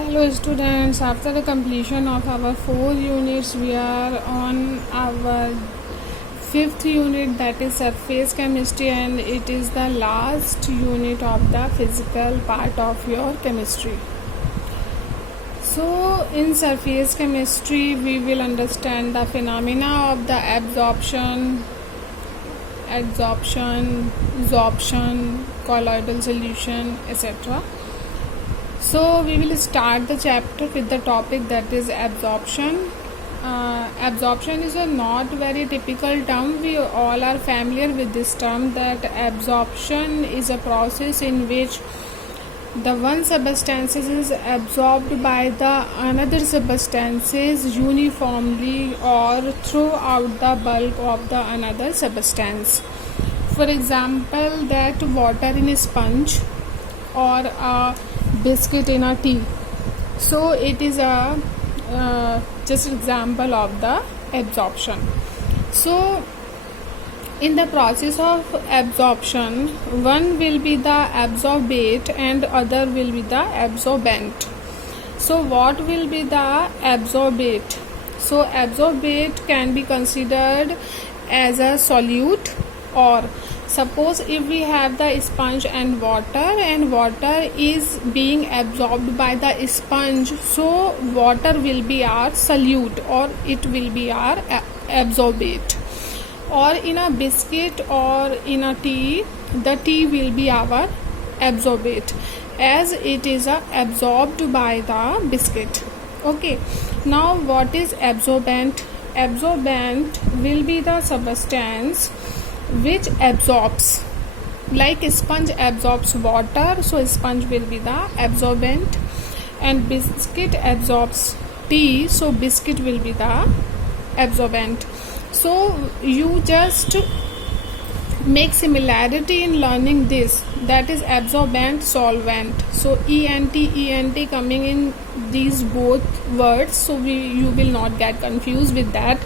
Hello students, after the completion of our 4 units, we are on our 5th unit, that is surface chemistry, and it is the last unit of the physical part of your chemistry. So in surface chemistry we will understand the phenomena of the absorption, adsorption, colloidal solution, etc. So we will start the chapter with the topic that is absorption. Absorption is a not very typical term. We all are familiar with this term, that absorption is a process in which the one substance is absorbed by the another substances uniformly or throughout the bulk of the another substance. For example, that water in a sponge or a biscuit in a tea. So it is a just example of the absorption. So in the process of absorption, one will be the absorbate and other will be the absorbent. So what will be the absorbate? So absorbate can be considered as a solute, or suppose if we have the sponge and water is being absorbed by the sponge, so water will be our solute or it will be our absorbate. Or in a biscuit or in a tea, the tea will be our absorbate as it is absorbed by the biscuit. Okay, now what is absorbent? Absorbent will be the substance which absorbs, like sponge absorbs water, so sponge will be the absorbent, and biscuit absorbs tea, so biscuit will be the absorbent. So you just make similarity in learning this, that is absorbent, solvent. So ent coming in these both words, so you will not get confused with that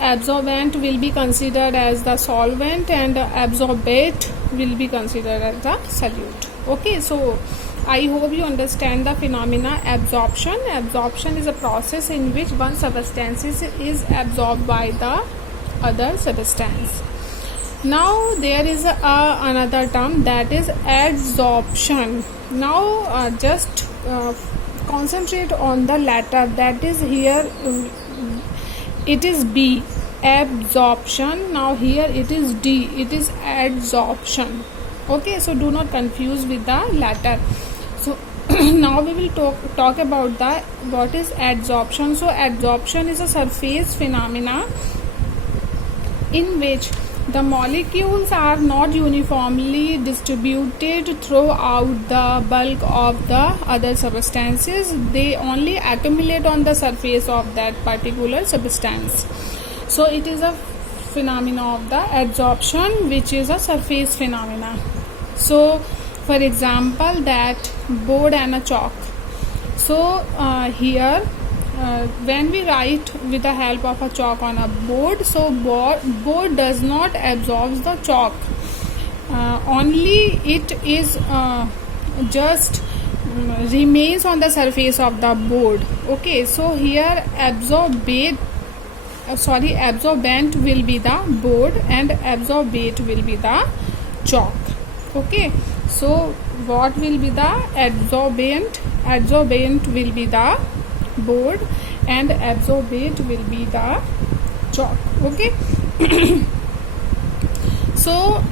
absorbent will be considered as the solvent and absorbate will be considered as the solute. Okay, so I hope you understand the phenomena absorption. Absorption is a process in which one substance is absorbed by the other substance. Now there is another term, that is adsorption. Now just concentrate on the latter, that is here it is B, absorption. Now here it is D, it is adsorption. Okay, so do not confuse with the latter. So now we will talk about the what is adsorption. So adsorption is a surface phenomena in which the molecules are not uniformly distributed throughout the bulk of the other substances. They only accumulate on the surface of that particular substance. So it is a phenomena of the adsorption, which is a surface phenomena. So for example, that board and a chalk. So here when we write with the help of a chalk on a board, so board does not absorb the chalk, only it is just remains on the surface of the board. Okay, so here absorbent will be the board and absorbate will be the chalk. Okay, so what will be the adsorbent? Adsorbent will be the board and absorbate will be the chalk. Okay. So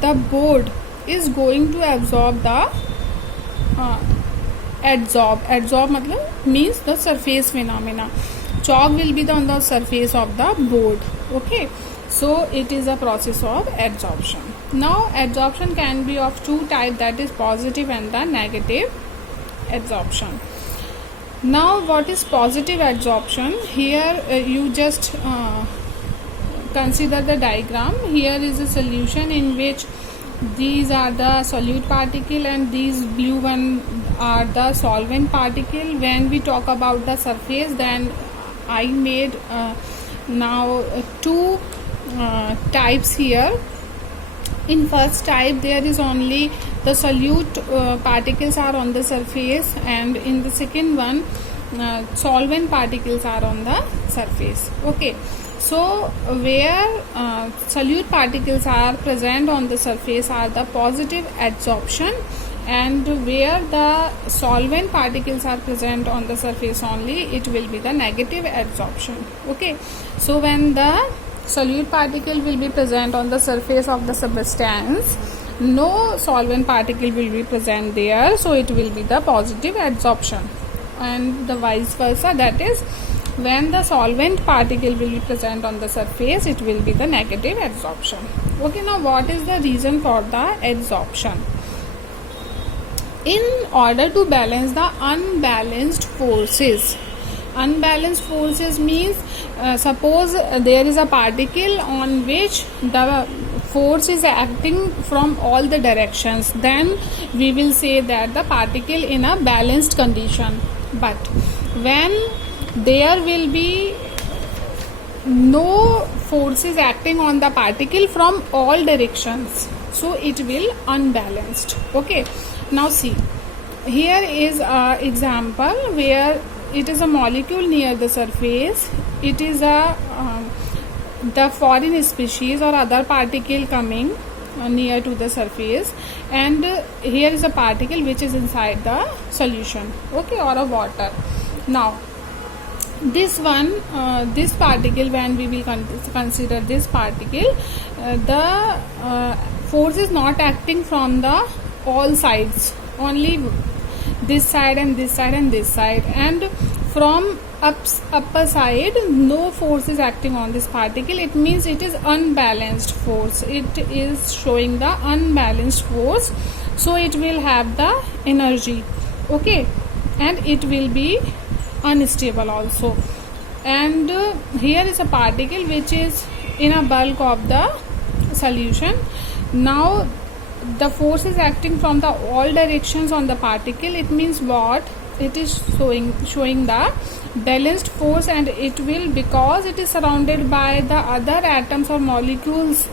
the board is going to absorb the adsorb matlab means the surface phenomena. Chalk will be on the surface of the board. Okay, so it is a process of adsorption. Now adsorption can be of two types, that is positive and the negative adsorption. Now what is positive adsorption? Here you just consider the diagram. Here is a solution in which these are the solute particle and these blue one are the solvent particle. When we talk about the surface, then I made now two types here. In first type there is only the solute particles are on the surface, and in the second one solvent particles are on the surface. Okay, so where solute particles are present on the surface are the positive adsorption, and where the solvent particles are present on the surface only, it will be the negative adsorption. Okay, so when the solute particle will be present on the surface of the substance, no solvent particle will be present there, so it will be the positive adsorption, and the vice versa, that is when the solvent particle will be present on the surface, it will be the negative adsorption. Okay, now what is the reason for the adsorption? In order to balance the unbalanced forces means suppose there is a particle on which the force is acting from all the directions, then we will say that the particle in a balanced condition. But when there will be no forces acting on the particle from all directions, so it will unbalanced. Okay, now see, here is a example where it is a molecule near the surface, it is a the foreign species or other particle coming near to the surface, and here is a particle which is inside the solution, okay, or a water. Now this one, this particle, when we will consider this particle, the force is not acting from the all sides, only this side and this side and this side, and from upper side no force is acting on this particle. It means it is unbalanced force, it is showing the unbalanced force, so it will have the energy. Okay, and it will be unstable also. And here is a particle which is in a bulk of the solution. Now the force is acting from the all directions on the particle. It means what? It is showing the balanced force, and it will, because it is surrounded by the other atoms or molecules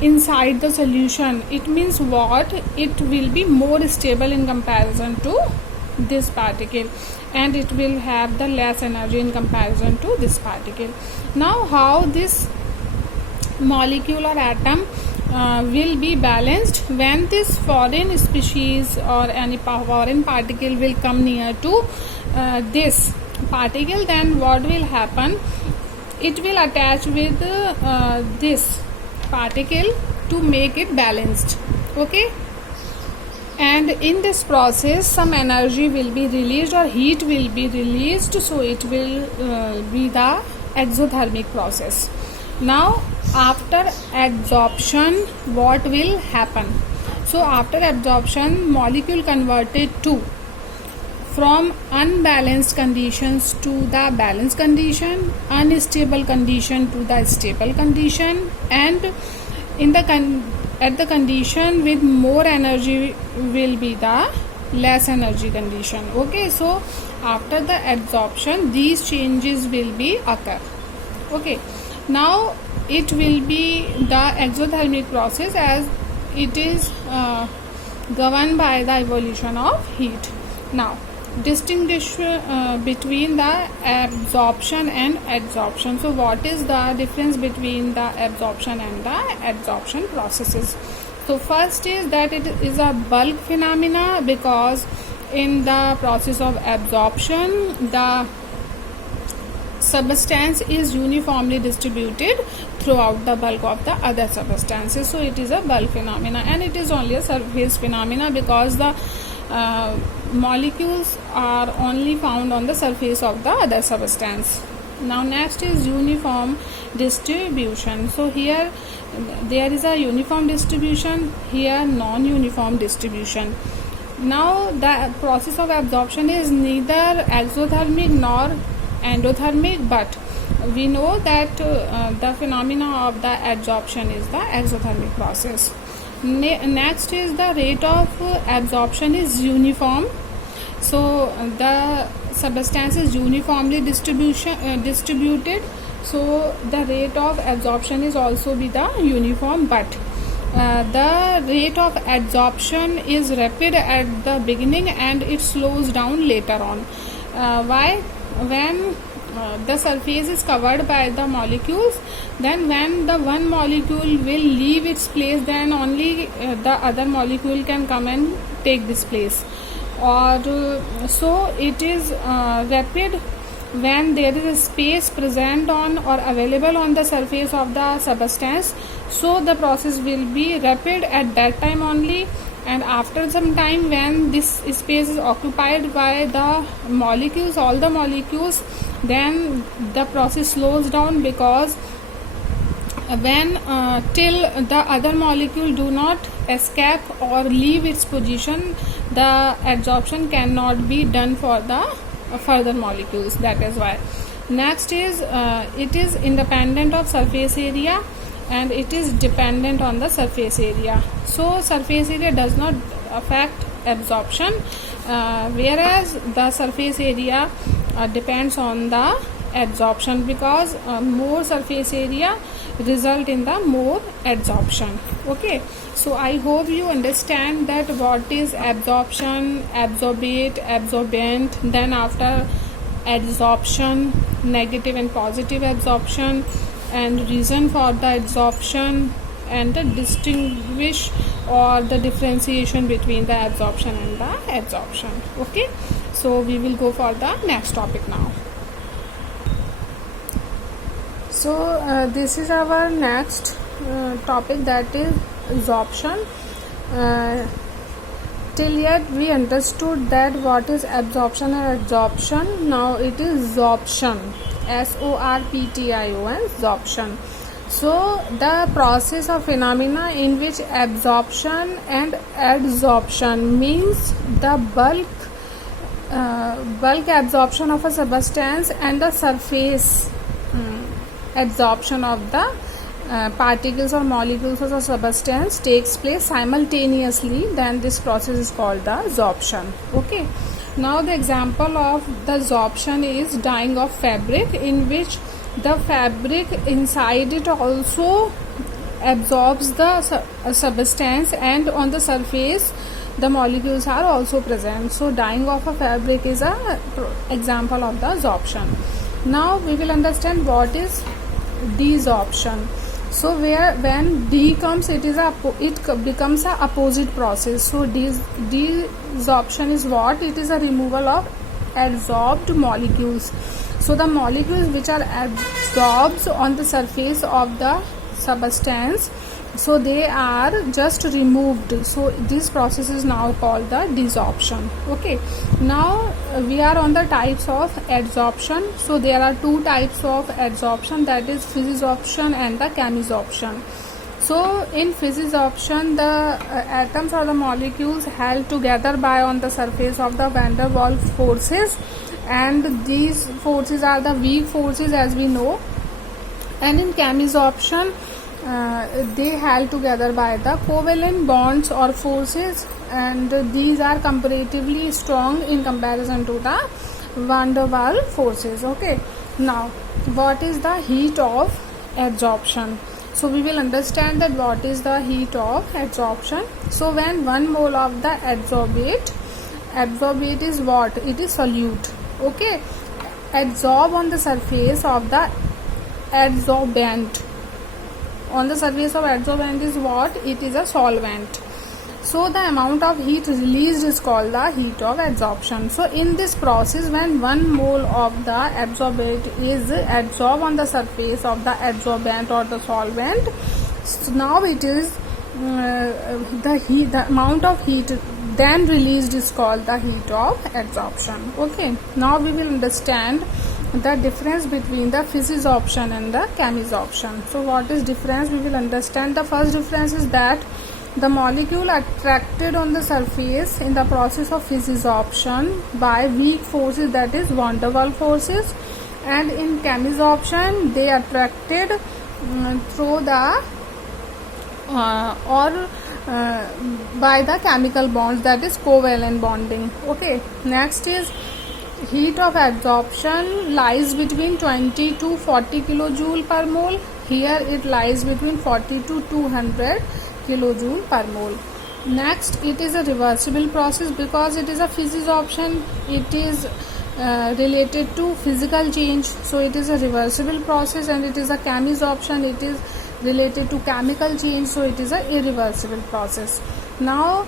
inside the solution, it means what? It will be more stable in comparison to this particle, and it will have the less energy in comparison to this particle. Now how this molecule or atom will be balanced? When this foreign species or any foreign particle will come near to this particle, then what will happen? It will attach with this particle to make it balanced. Okay, and in this process some energy will be released or heat will be released, so it will be the exothermic process. Now after adsorption what will happen? So after absorption, molecule converted to from unbalanced conditions to the balanced condition, unstable condition to the stable condition, and in the at the condition with more energy will be the less energy condition. Okay, so after the adsorption these changes will be occur. Okay, now it will be the exothermic process, as it is governed by the evolution of heat. Now distinguish between the absorption and adsorption. So what is the difference between the absorption and the adsorption processes? So first is that it is a bulk phenomena, because in the process of absorption the substance is uniformly distributed throughout the bulk of the other substances, so it is a bulk phenomena, and it is only a surface phenomena because the molecules are only found on the surface of the other substance. Now next is uniform distribution. So here there is a uniform distribution, here non-uniform distribution. Now the process of absorption is neither exothermic nor endothermic, but we know that the phenomena of the adsorption is the exothermic process. Next is the rate of absorption is uniform. So the substance is uniformly distributed, so the rate of absorption is also be the uniform. But the rate of adsorption is rapid at the beginning and it slows down later on. Why? When the surface is covered by the molecules, then when the one molecule will leave its place, then only the other molecule can come and take this place. Or so it is rapid when there is a space present on or available on the surface of the substance. So the process will be rapid at that time only, and after some time when this space is occupied by the molecules, all the molecules, then the process slows down, because when till the other molecule do not escape or leave its position, the adsorption cannot be done for the further molecules. That is why. Next is it is independent of surface area and it is dependent on the surface area. So surface area does not affect absorption, whereas the surface area depends on the adsorption, because more surface area result in the more adsorption. Okay, so I hope you understand that what is absorption, absorbate, absorbent, then after adsorption, negative and positive absorption, and reason for the adsorption, and the distinguish or the differentiation between the absorption and the adsorption. Okay, so we will go for the next topic now. So this is our next topic, that is absorption. Till yet we understood that what is absorption and adsorption. Now it is sorption, sorption, sorption. So the process of phenomena in which absorption and adsorption means the bulk absorption of a substance and the surface absorption of the particles or molecules of a substance takes place simultaneously, then this process is called the sorption. Okay, now the example of the sorption is dyeing of fabric, in which the fabric inside it also absorbs the substance, and on the surface the molecules are also present. So dyeing of a fabric is a example of the sorption. Now we will understand what is desorption. So when D comes, it becomes a opposite process. So desorption is what? It is a removal of adsorbed molecules. So the molecules which are adsorbed on the surface of the substance, so they are just removed. So this process is now called the desorption. Okay, now we are on the types of adsorption. So there are two types of adsorption, that is physisorption and the chemisorption. So in physisorption, the atoms or the molecules held together by on the surface of the van der Waals forces, and these forces are the weak forces, as we know. And in chemisorption, they held together by the covalent bonds or forces, and these are comparatively strong in comparison to the van der Waals forces. Okay, now what is the heat of adsorption? So we will understand that what is the heat of adsorption. So when 1 mole of the adsorbate is what? It is solute. Okay, adsorb on the surface of the adsorbent. On the surface of adsorbent is what? It is a solvent. So the amount of heat released is called the heat of adsorption. So in this process, when 1 mole of the adsorbate is adsorbed on the surface of the adsorbent or the solvent, so now it is the amount of heat then released is called the heat of adsorption. Okay, now we will understand the difference between the physisorption and the chemisorption. So what is difference? We will understand. The first difference is that the molecule attracted on the surface in the process of physisorption by weak forces, that is van der Waals forces, and in chemisorption they attracted through the by the chemical bonds, that is covalent bonding. Okay, next is heat of adsorption lies between 20 to 40 kilojoule per mole. Here it lies between 40 to 200 kilojoule per mole. Next, it is a reversible process because it is a physisorption. It is related to physical change, so it is a reversible process. And it is a chemisorption. It is related to chemical change, so it is a irreversible process. Now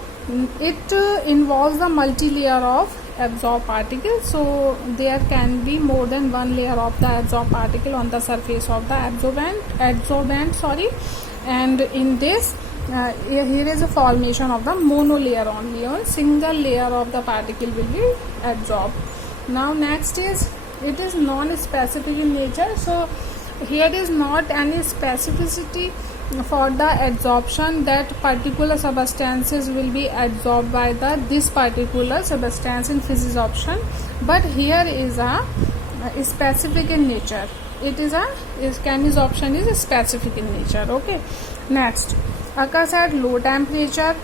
it involves the multi-layer of adsorbed particles, so there can be more than one layer of the adsorbed particle on the surface of the adsorbent, and in this here is a formation of the monolayer only. On single layer of the particle will be adsorbed. Now next is, it is non-specific in nature, so here is not any specificity for the adsorption that particular substances will be adsorbed by this particular substance in physisorption, but here is a specific in nature. It is chemisorption is specific in nature. Okay. Next, occurs at low temperature,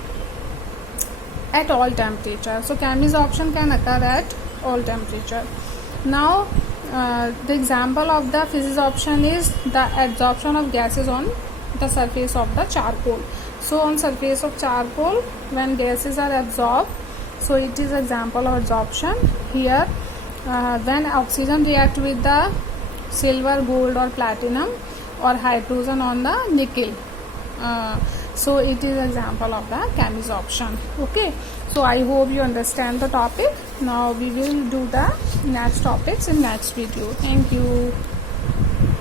at all temperature. So chemisorption can occur at all temperature. Now the example of the physisorption is the adsorption of gases on the surface of the charcoal. So on surface of charcoal, when gases are absorbed, so it is example of adsorption. Here when oxygen react with the silver, gold or platinum or hydrogen on the nickel, so it is example of the chemisorption. Okay, so I hope you understand the topic. Now we will do the next topics in next video. Thank you.